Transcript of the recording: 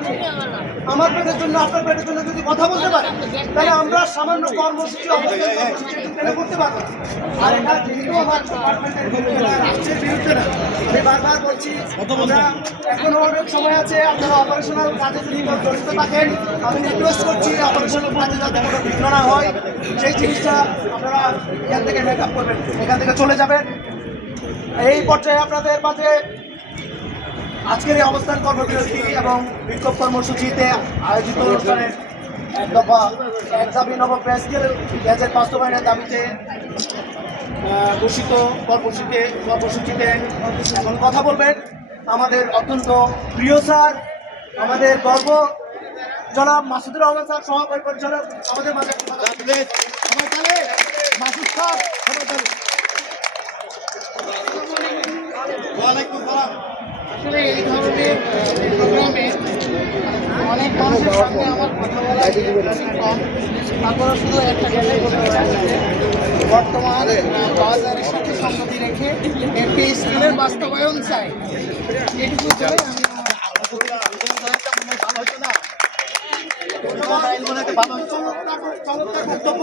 আপনি আমার পেটের জন্য আপনার পেটের জন্য যদি কথা বলতে পারেন তাহলে আমরা সামান্য কর্মসূচি অবস্থান কর্মসূচি এখানে করতে পারবো। আর এটা যেহেতু আমার ডিপার্টমেন্টের বিরুদ্ধে না, রাষ্ট্রের বিরুদ্ধে না, আমি বারবার বলছি আমরা এখনো অনেক সময় আছে। আপনারা অপারেশনাল কাজে যদি জড়িত থাকেন আমি রিকোয়েস্ট করছি অপারেশনাল কাজে যাতে কোনো বিঘ্ন না হয় সেই জিনিসটা আপনারা এখান থেকে মেক আপ করবেন, এখান থেকে চলে যাবেন। এই পর্যায়ে আপনাদের মাঝে আজকের এই অবস্থান কর্মবিরতি এবং বিক্ষোভ কর্মসূচিতে আয়োজিত অনুষ্ঠানের এক দফা এক দাবি নব প্রেস গ্যাজেট বাস্তবায়নের দাবিতে ঘোষিত কর্মসূচিতে এখন কথা বলবেন আমাদের অত্যন্ত প্রিয় স্যার, আমাদের গর্ব জনাব মাসুদুর রহমান স্যার, সহকারী পরিচালক আমাদের মাঝে মাসুদ স্যার। আসলে এই ধরনের প্রোগ্রামে অনেক মানুষের সঙ্গে আমার কথা বলা কম, তারপরে শুধু একটা কথাই বলতে পারি বর্তমান বাজারের সাথে সম্মতি রেখে একটি স্কিলের বাস্তবায়ন চাই, এটুকু আমি